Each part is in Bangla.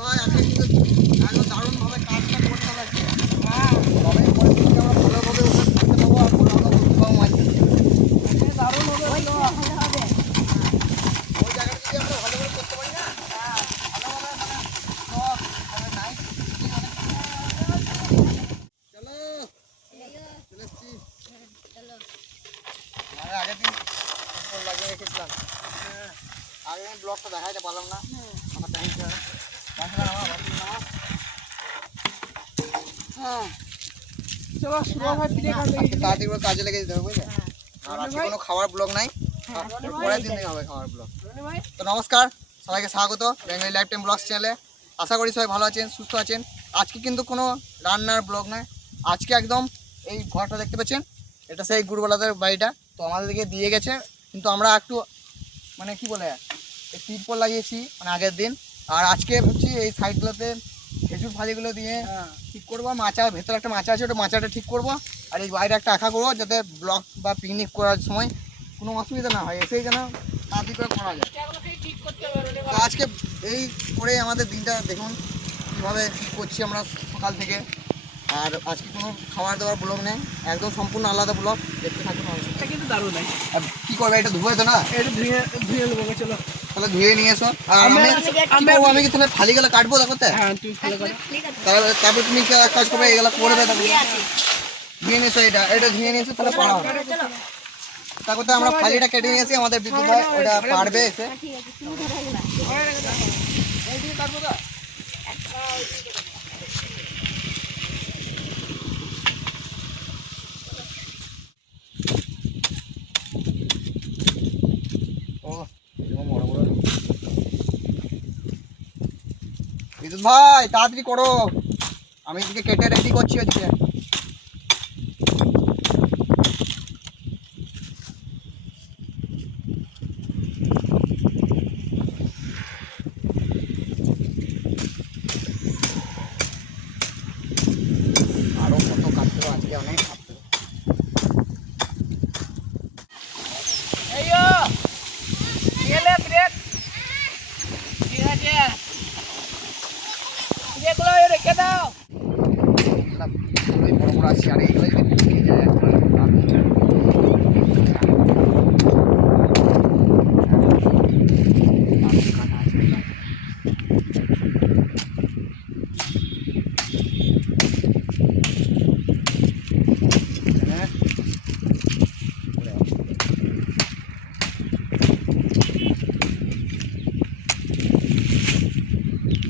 ভাই আজকে কিন্তু একদম দারুণভাবে কাজটা করতে লাগছে। তবে পরের দিনকে আমরা ভালোভাবে ওখানে থাকতে পাবো আর ভালোভাবে বলতে পাবো মাছ দারুণ হবে। ওই জায়গাটা যদি আমরা ভালো করে করতে পারি না ভালোভাবে মানে নাইট চলো চলে এসছি। আগের দিন লাগিয়ে রেখেছিলাম, আগের দিন ব্লগটা দেখাইতে পারলাম না। আমার টাইম তাড়াতাড়ি করে কাজে লেগে যেতে হবে বুঝলে। আর আজকে কোনো খাওয়ার ব্লগ নাই, পরের দিন থেকে হবে খাওয়ার ব্লগ। তো নমস্কার সবাইকে, স্বাগত বেঙ্গলি লাইফ টাইম ব্লগস চ্যানেলে। আশা করি সবাই ভালো আছেন, সুস্থ আছেন। আজকে কিন্তু কোনো রান্নার ব্লগ নয়, আজকে একদম এই ঘরটা দেখতে পাচ্ছেন, এটা সেই গুরুবালাদের বাড়িটা। তো আমাদেরকে দিয়ে গেছে, কিন্তু আমরা একটু মানে কি বলে তিরপল লাগিয়েছি মানে আগের দিন। আর আজকে ভাবছি এই সাইডগুলোতে খেজুর ভাজিগুলো দিয়ে ঠিক করবো। মাচা ভেতরে একটা মাচা আছে, ওটা মাচাটা ঠিক করবো। আর এই বাইরে একটা আঁকা করবো, যাতে ব্লগ বা পিকনিক করার সময় কোনো অসুবিধা না হয়, এসেই যেন তাড়াতাড়ি করে করা যায়। তো আজকে এই করে আমাদের দিনটা দেখুন কীভাবে করছি আমরা সকাল থেকে। আর আজকে কোনো খাবার দাবার ব্লগ নেই, একদম সম্পূর্ণ আলাদা ব্লগ, দেখতে থাকুন। কিন্তু দারুণ হয়। কি করবে, এটা ধুবে তো না, এটা ধুয়ে নেবো, চলো তাহলে ধুয়ে নিয়ে এসো। আর আমি কি তাহলে ফালি গেলে কাটবো দেখতে? হ্যাঁ তুমি ফলো করো। তারপর তুমি কাজ করবে, এগুলো করবে, তারপরে ধুয়ে নিয়ে এসো। এটা ধুয়ে নিয়ে এসো, তাহলে পাড়া হবে। তারপর তো আমরা ফালিটা কেটে নিয়েছি, আমাদের বিদ্যুৎ ভাই ওটা পারবে এসে। বিদ্যুৎ ভাই তাড়াতাড়ি করো, আমি এদিকে কেটে রেডি করছি ওদিকে। আরো কত কাটতে হবে, আজকে অনেক কাটতে হবে। রেখে দাও। বড় বড় আছে, আর এইগুলো যদি নিয়ে যায়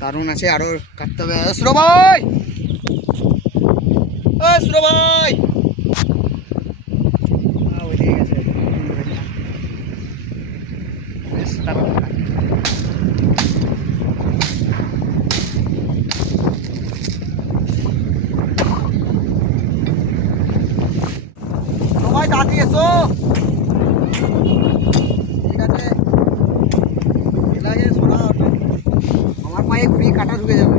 দারুণ আছে, আরো কাটতে হবে। সুরো ভাই, ও সুরো ভাই, ওই দিকে গেছে। সবাই তাড়াতাড়ি এসো, ঠিক আছে। এলাকে সরা আমার পায়ে ঘুরিয়ে কাটা ঢুকে যাবে।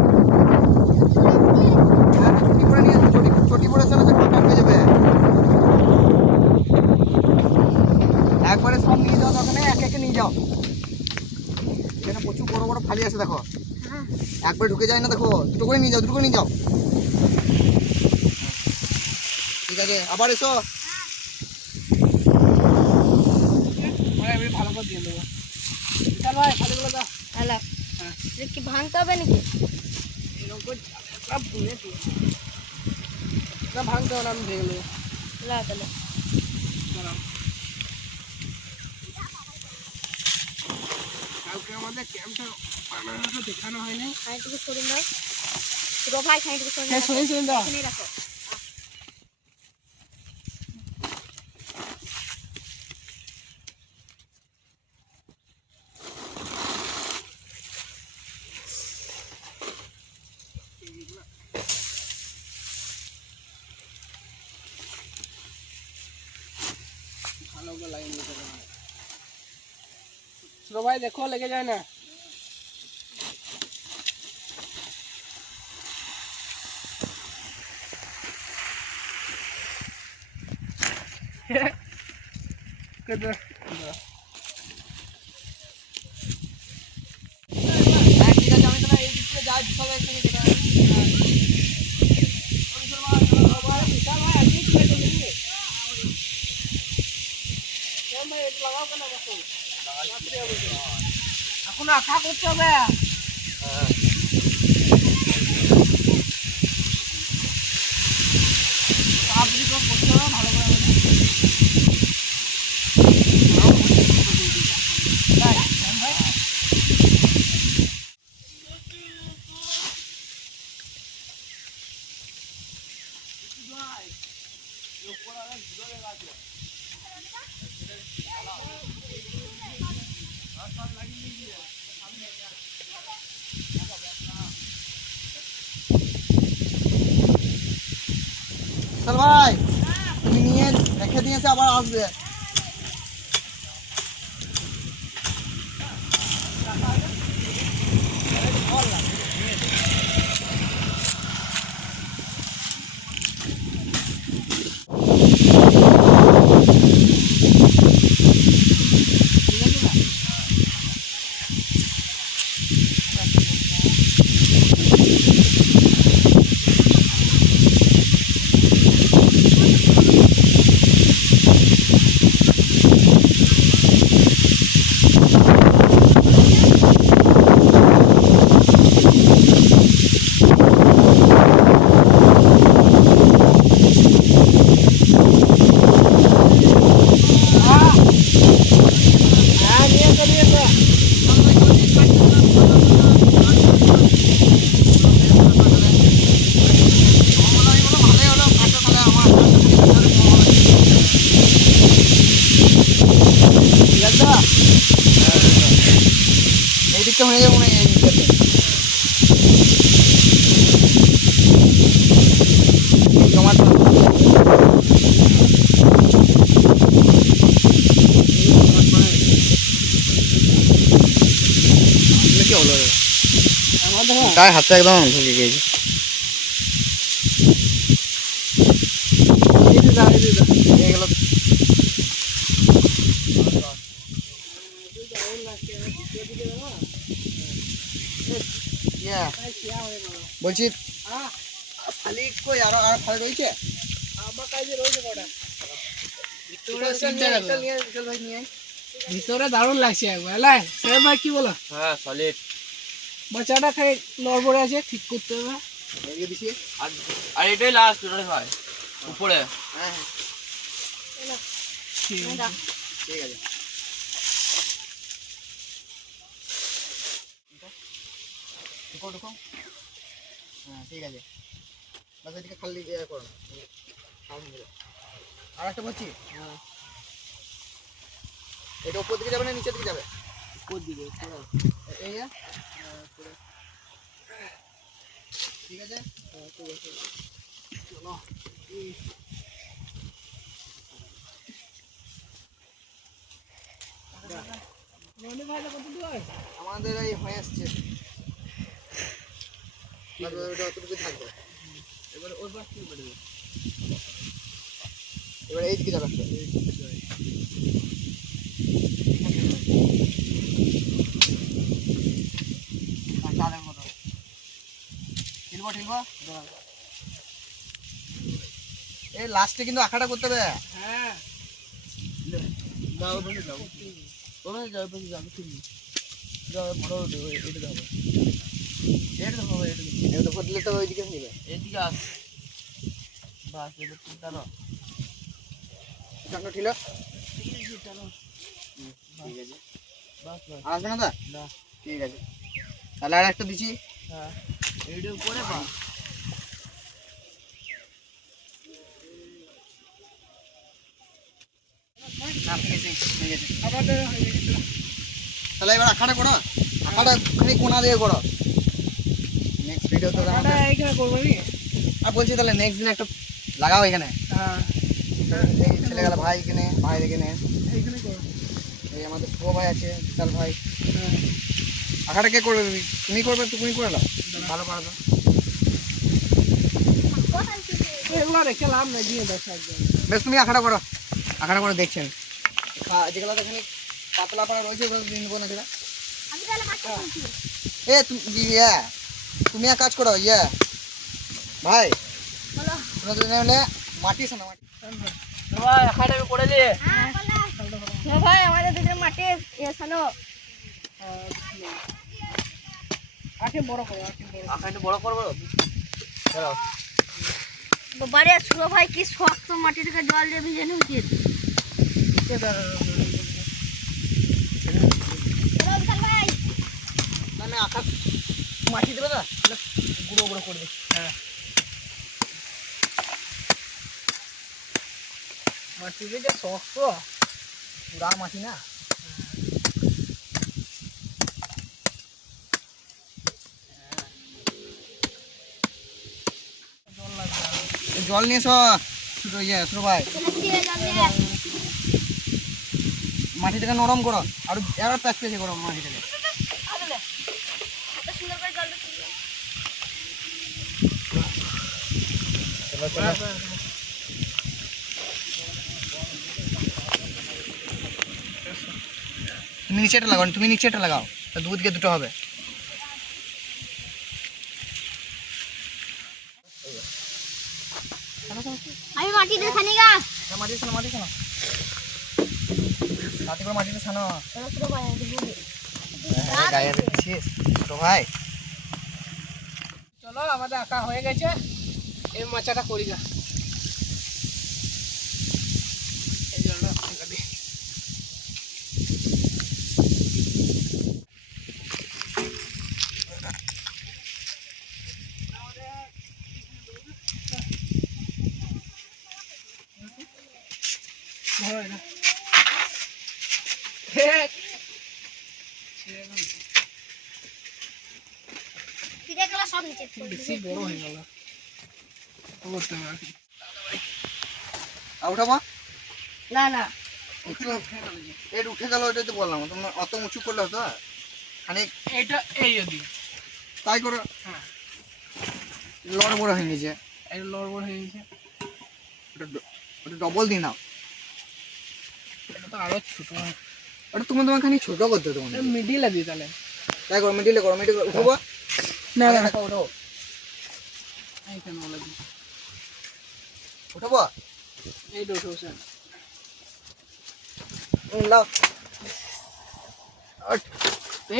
ছুটি করে নিয়ে ছুটি পড়েছে না, কাটা ঢুকে যাবে। একবারে সব নিয়ে যাও, দোকানে একে একে নিয়ে যাও। এখানে প্রচুর বড় বড় ফালি আছে দেখো, একবারে ঢুকে যায় না, দেখো দুটো করে নিয়ে যাও, দুটো করে নিয়ে যাও। ঠিক আছে, আবার এসো। ভালো করে দিয়ে দেবো। চল ভাই ফালিগুলো দাও। হ্যালো, কি ভাঙতে হবে নাকি? এরকম করে সব ভুলে দিয়ে না, ভাঙতে হবে না, আমি ভেঙে নেবো। না তাহলে কালকে আমাদের ক্যাম্পটা বানানোটা দেখানো হয়নি। খানিটুকু সরিয়ে দাও। পুরো ভাই খানিটুকু সরিয়ে হ্যাঁ, সরিয়ে দাও। এখানেই রাখো। ভালো করে লাগিয়ে নিতে হবে। ছোট ভাই দেখো লেগে যায় না। ঠিক আছে, আমি তোমার এই দিক থেকে এখন আশা করতে হবে। তাড়াতাড়ি করে করতে হবে, ভালো করে হবে। তাই, ভাই? চল ভাই, তুমি নিয়ে রেখে দিয়েছে, আবার আসবে। হ্যাঁ, নিয়ে এসো, নিয়ে এসো। এই দিকটা হয়ে যাবে মনে হয়, এই দিকটাতে। টমাটো কি হলো রে? গায়ে হাতটা একদম ঢুকে গেছে। এগুলো বলছি খালি কই আরো আর খালি রয়েছে? আমার কাছে রয়েছে কটা। ভিতরে দারুণ লাগছে একবার, লাই সাহেব ভাই কি বলো? হ্যাঁ সলিড। বাচ্চাটা খাই নড়বড়ে আছে, ঠিক করতে হবে। এগিয়ে দিছি। আর এটাই লাস্ট ওটাই ভাই উপরে। হ্যাঁ হ্যাঁ ঠিক আছে। ঠিক আছে। ঢুকো ঢুকো। হ্যাঁ ঠিক আছে, বাস এদিকে খালি ইয়ে করো। আর একটা বলছি, এটা উপর দিকে যাবে না নিচের দিকে যাবে? কোন দিকে? এই যে। ঠিক আছে। চলো। রনি ভাইটা কত দূর? আমাদের এই হয়ে আসছে, ওটা অতটুকু থাকবে। এবার ওর বাস কি করে? এবার এই দিকে যাবে একটা। চাঁদের মতো ঠিলবো ঠিলবো। এই লাস্টে কিন্তু আঁকাটা করতে হবে। হ্যাঁ, যাও বলে যাও। তোমরা যাও বলে যাও তুমি। যাও বড় এটা দাও। এটা দাও এটা। এটা তো বদলে তো ওইদিকে নিবে। এদিকে আস। বাস এবার তুমি দাও। টানো ঠিলো। ঠিক আছে, টানো। ঠিক আছে। বাস বাস। আসবে না দা? না। ঠিক আছে, তাহলে আর একটা দিছি। হ্যাঁ। এইটা উপরে পা। না ফিনিশিং হয়ে গেছে। আমাদের হয়ে গেছে। তাহলে এবার আঁকাটা করো, আঁকাটা খালি কোনা দিয়ে করো। নেক্সট ভিডিও তো আটা আমাদের। এইখানে করবো নি? আর বলছি তাহলে নেক্সট দিন একটা লাগাও এখানে। হ্যাঁ, এই ছেলে গেলে ভাই এখানে, ভাই এখানে, এইখানে করবো। এই আমাদের শুভ ভাই আছে, বিশাল ভাই। হ্যাঁ, আঁকাটা কে করবে? তুমি করবে, তুমি করে দাও, ভালো পারো তো। এগুলো রেখে লাভ নেই, দিয়ে দাও একদম। বেশ তুমি আঁকাটা করো, আঁকাটা করে দেখছেন। যেগুলো তো এখানে পাতলা পাড়া রয়েছে ওগুলো দিয়ে নেবো না সেটা। এ তুমি এক কাজ করো, ভাই তোমরা দুজনে মিলে মাটি শোনো, মাটি। ভাই এখানে করে দে। হ্যাঁ ভাই আমাদের দিকে মাটি এসানো আঁকে বড় করো আঁকে বড় আঁকা একটু বড় করবো দাঁড়াও। বাড়ি সুরো ভাই কি শক্ত মাটি থেকে জল দিয়ে ভিজে নিয়েছে ভাই না না আঁকা মাটি দেবে না গুঁড়ো গুঁড়ো করে দিই। হ্যাঁ মাটিতে যে শক্ত পুরা মাটি না জল লাগবে আরো। জল নিয়ে এসো ছোটো ছোটো ভাই মাটিটাকে নরম করো আর একবার প্যাচ পেঁচে করো মাটিটাকে। সুন্দর করে জলটা তুলবে। তুমি নিচেটা লাগাও তুমি নিচেটা লাগাও দুধ গিয়ে দুটো হবে। আমি মাটিতে খানি গা মাটি ছানো মাটি ছানো তাতে করে মাটিটা ছানো। সুরো ভাই গায়ে দিচ্ছিস ছোটো ভাই। চলো আমাদের আঁকা হয়ে গেছে এই মাচাটা করি গা এই জলটা আঁকা দিই ধরো এটা পিঠেগুলো সব নিচে বেশি বড় হয়ে গেল করতে হবে আর কি। উঠাবো না না এর উঠে গেল ওইটাই তো বললাম তোমার অত উঁচু করলে হতো খানিক এটা এই যদি তাই করো। হ্যাঁ লড় বড় হয়ে গেছে এটা লড়বড় হয়ে গেছে ওটা ডবল দিয়ে নাও। এটা তো আরো ছোট ওটা তোমার খানিক ছোট করতে তোমার মিডিলে দিই তাহলে তাই করো মিডিলে করো মিডিলে উঠাবো না না ওঠাবো এইখানে বলে দিই উঠাবো এইটা উঠো স্যার লাও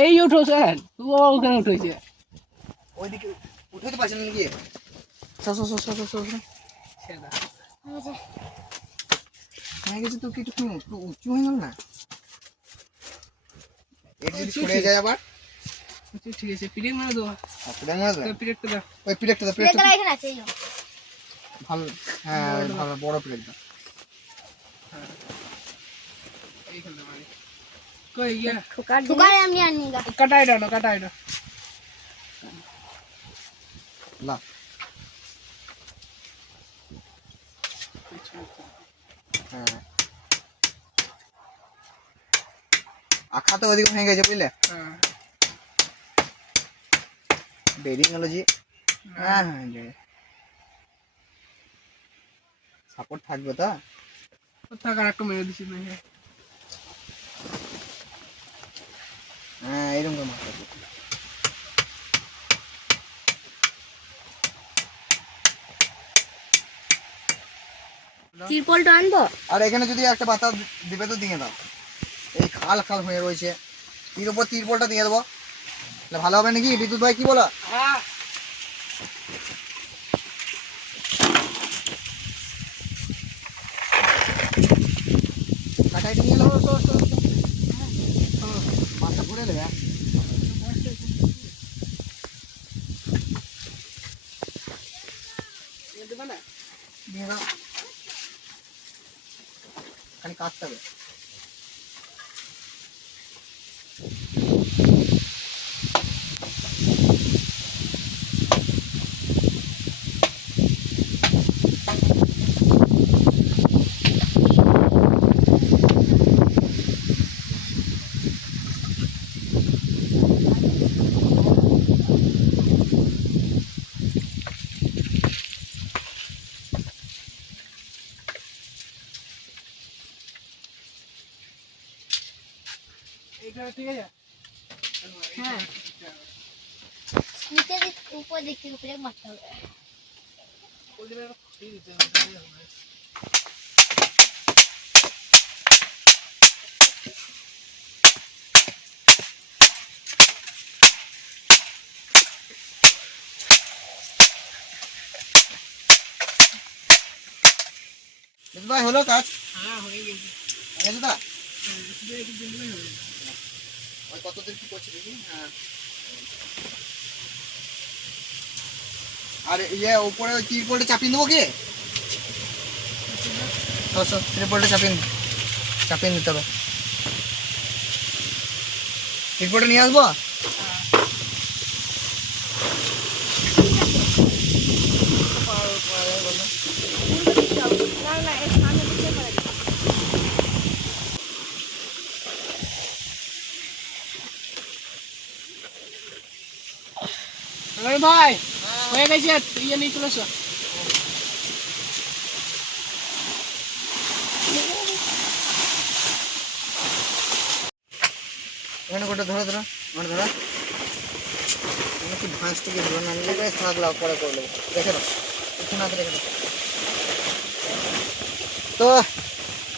এই উঠো স্যার তুই ওখানে উঠেছে ওইদিকে উঠাতে পারছেন নাকি সেটা হয়ে গেছে তো কিছু একটু উঁচু হয়ে গেল না এর যদি ছড়ে যায় আবার ঠিক আছে পিরিয়ড মানে দেবো আপনাদের মনে হয় পিরিয়ডটা দাও ওই পিরেকটা দাও পিঠেগুলো পিরেকটা এখানে আছে এই ভালো হ্যাঁ ভালো বড় পিরেক দাও এইখানে মানে কই গিয়া ঠোকার আমি আনি গা কাটাই দাও না কাটাই দাও না হ্যাঁ আখা তো ওদিকে হয়ে গেছে বুঝলে হ্যাঁ বেরিং গেল জি হ্যাঁ হ্যাঁ সাপোর্ট থাকবে তো থাক আর একটু মেরে দিছি না হ্যাঁ এরকম করে মাথা তিরপলটা আনবো আর এখানে যদি একটা পাতা দিবে তো দিয়ে দাও এই খাল খাল হয়ে রয়েছে এর উপর তিরপলটা দিয়ে দেবো তাহলে ভালো হবে নাকি বিদ্যুৎ ভাই কি বলো হ্যাঁ কাটাইটা নিয়ে নেবো মাথা ঘুরে নেবে দেবে না নিয়ে দাও খালি কাটতে হবে এইখানে ঠিক আছে হ্যাঁ নিচে উপর দেখতে উপরে মারতে হবে ওই দিকে দিতে হবে বিদ্যুৎ ভাই হলো কাজ হ্যাঁ হয়ে গেছে হয়ে গেছে তা শুধু একটু দিন হবে ওই কতদিন কি করছে দেখি হ্যাঁ আর ইয়ে উপরে ওই ত্রিপলটা চাপিয়ে দেবো কি ত্রিপলটা চাপিয়ে দিতে হবে ত্রিপলটা নিয়ে আসবো না না এর সামনে দিকে করে দিই। ভাই হয়ে গেছে ইয়ে নিয়ে চলে এসো এখানে কোটা ধরো মানে ধরো কি ভাঁজটুকু ধরো না নিলে থাকলাম পরে করে নেবো রেখে দাও একটু না রেখে দাও তো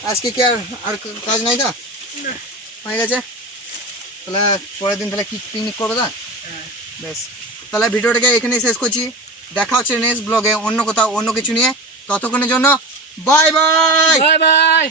আজকে কি আর কাজ নাই তো হয়ে গেছে তাহলে পরের দিন তাহলে কি পিকনিক করবো না বেশ তাহলে ভিডিওটাকে এখানেই শেষ করছি দেখা হচ্ছে নেক্সট ব্লগে অন্য কোথাও অন্য কিছু নিয়ে ততক্ষণের জন্য বাই বাই বাই বাই